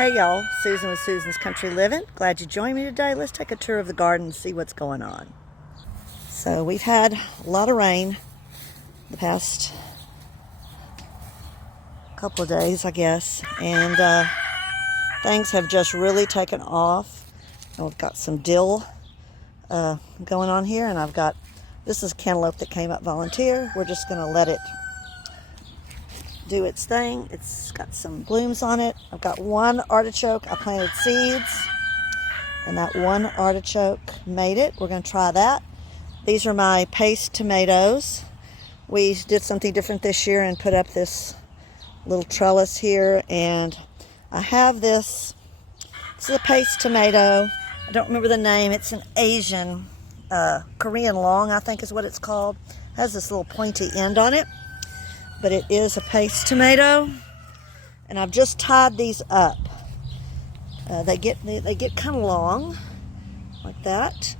Hey y'all, Susan with Susan's Country Living. Glad you joined me today. Let's take a tour of the garden and see what's going on. So we've had a lot of rain the past couple of days, I guess, and things have just really taken off. And we've got some dill going on here, and this is cantaloupe that came up volunteer. We're just going to let it do its thing. It's got some blooms on it. I've got one artichoke. I planted seeds, and that one artichoke made it. We're going to try that. These are my paste tomatoes. We did something different this year and put up this little trellis here, and I have this. This is a paste tomato. I don't remember the name. It's an Asian, Korean long, I think is what it's called. It has this little pointy end on it, but it is a paste tomato, and I've just tied these up. They get kind of long, like that,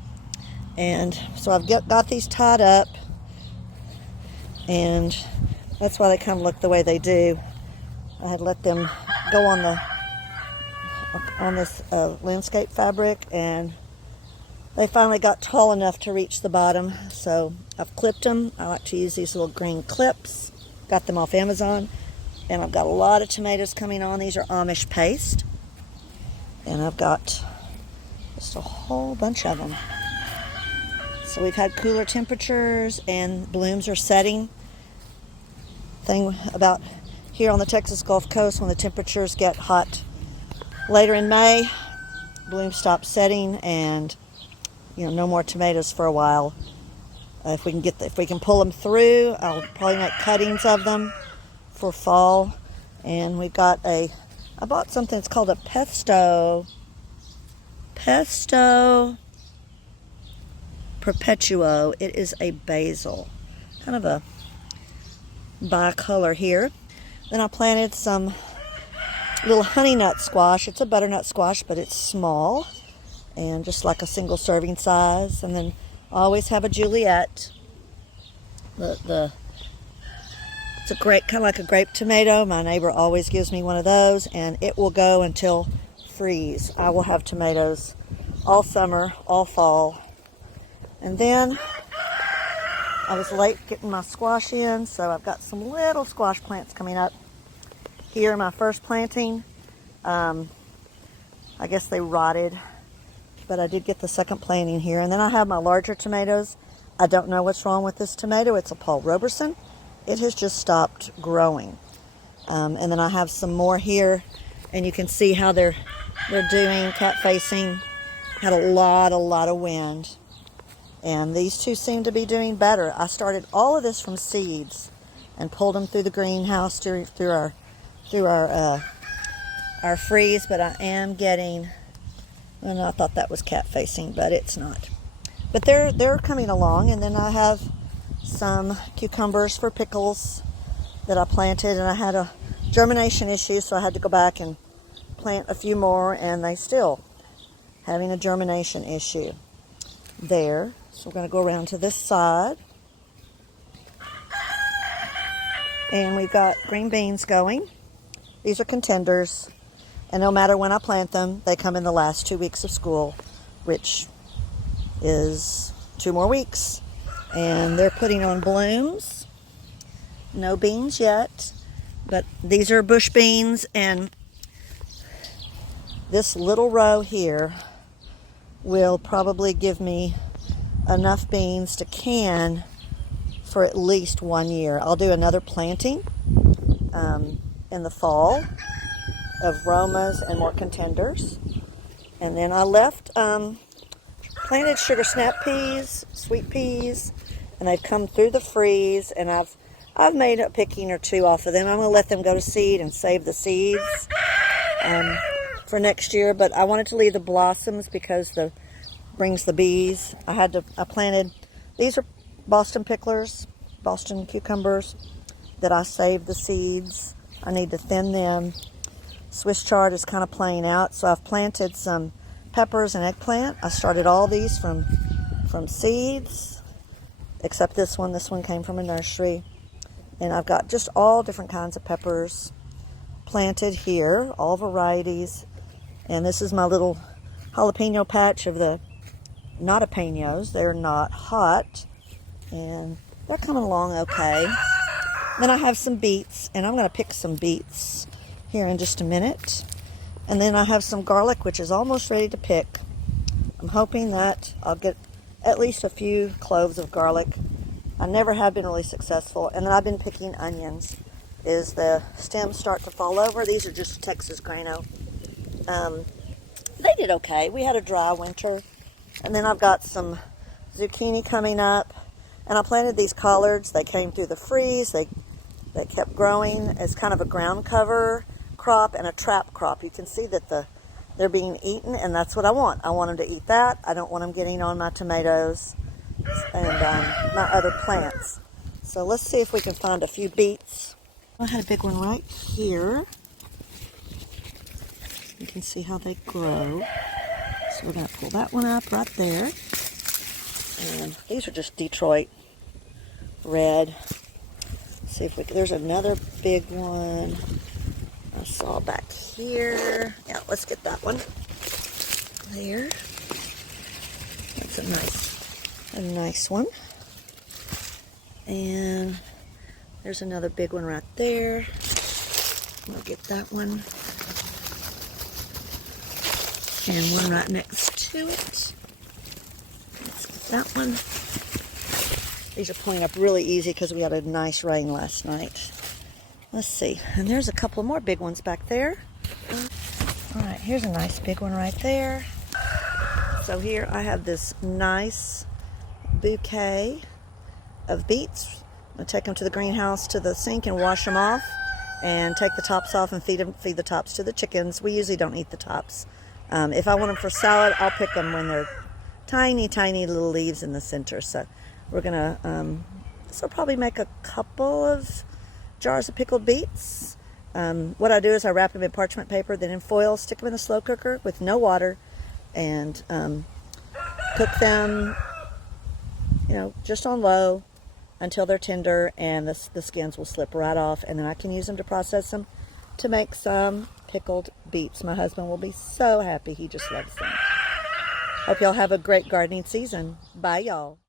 and so I've got these tied up, and that's why they kind of look the way they do. I had let them go on this landscape fabric, and they finally got tall enough to reach the bottom, so I've clipped them. I like to use these little green clips. Got them off Amazon, and I've got a lot of tomatoes coming on. These are Amish paste, and I've got just a whole bunch of them. So we've had cooler temperatures, and blooms are setting. Thing about here on the Texas Gulf Coast, when the temperatures get hot later in May, blooms stop setting, and no more tomatoes for a while. If we can pull them through, I'll probably make cuttings of them for fall. And we've got I bought something that's called a pesto perpetuo. It is a basil, kind of a bicolor here. Then I planted some little honey nut squash. It's a butternut squash, but it's small and just like a single serving size. And then I always have a Juliet. It's a great, kind of like a grape tomato. My neighbor always gives me one of those, and it will go until freeze. I will have tomatoes all summer, all fall. And then I was late getting my squash in, so I've got some little squash plants coming up. Here, my first planting, I guess they rotted, but I did get the second planting here. And then I have my larger tomatoes. I don't know what's wrong with this tomato. It's a Paul Roberson. It has just stopped growing. And then I have some more here, and you can see how they're doing, cat facing. Had a lot of wind, and these two seem to be doing better. I started all of this from seeds and pulled them through the greenhouse through our freeze, but I am getting. And I thought that was cat facing, but it's not. But they're coming along. And then I have some cucumbers for pickles that I planted, and I had a germination issue, so I had to go back and plant a few more, and they still having a germination issue there. So we're going to go around to this side. And we've got green beans going. These are contenders. And no matter when I plant them, they come in the last 2 weeks of school, which is 2 more weeks. And they're putting on blooms. No beans yet, but these are bush beans. And this little row here will probably give me enough beans to can for at least 1 year. I'll do another planting in the fall of Romas and more contenders. And then I left planted sugar snap peas, sweet peas, and they've come through the freeze, and I've made a picking or two off of them. I'm going to let them go to seed and save the seeds for next year, but I wanted to leave the blossoms because brings the bees. I planted, these are Boston picklers, Boston cucumbers that I saved the seeds. I need to thin them. Swiss chard is kind of playing out, so I've planted some peppers and eggplant. I started all these from seeds, except this one. This one came from a nursery. And I've got just all different kinds of peppers planted here, all varieties. And this is my little jalapeno patch of the notapenos. They're not hot, and they're coming along okay. Then I have some beets, and I'm going to pick some beets here in just a minute. And then I have some garlic, which is almost ready to pick. I'm hoping that I'll get at least a few cloves of garlic. I never have been really successful. And then I've been picking onions. Is the stems start to fall over? These are just Texas Grano. They did okay. We had a dry winter. And then I've got some zucchini coming up. And I planted these collards. They came through the freeze. They kept growing as kind of a ground cover crop and a trap crop. You can see that they're being eaten, and that's what I want. I want them to eat that. I don't want them getting on my tomatoes and my other plants. So let's see if we can find a few beets. I had a big one right here. You can see how they grow. So we're going to pull that one up right there. And these are just Detroit red. See if there's another big one I saw back here. Yeah, let's get that one. There. That's a nice one. And there's another big one right there. We'll get that one. And one right next to it. Let's get that one. These are pulling up really easy because we had a nice rain last night. Let's see. And there's a couple more big ones back there. All right, here's a nice big one right there. So here I have this nice bouquet of beets. I'm going to take them to the greenhouse, to the sink, and wash them off. And take the tops off and feed the tops to the chickens. We usually don't eat the tops. If I want them for salad, I'll pick them when they're tiny, tiny little leaves in the center. So we're going to, this will probably make a couple of jars of pickled beets. What I do is I wrap them in parchment paper, then in foil, stick them in the slow cooker with no water, and cook them, just on low until they're tender, and the skins will slip right off, and then I can use them to process them to make some pickled beets. My husband will be so happy. He just loves them. Hope y'all have a great gardening season. Bye, y'all.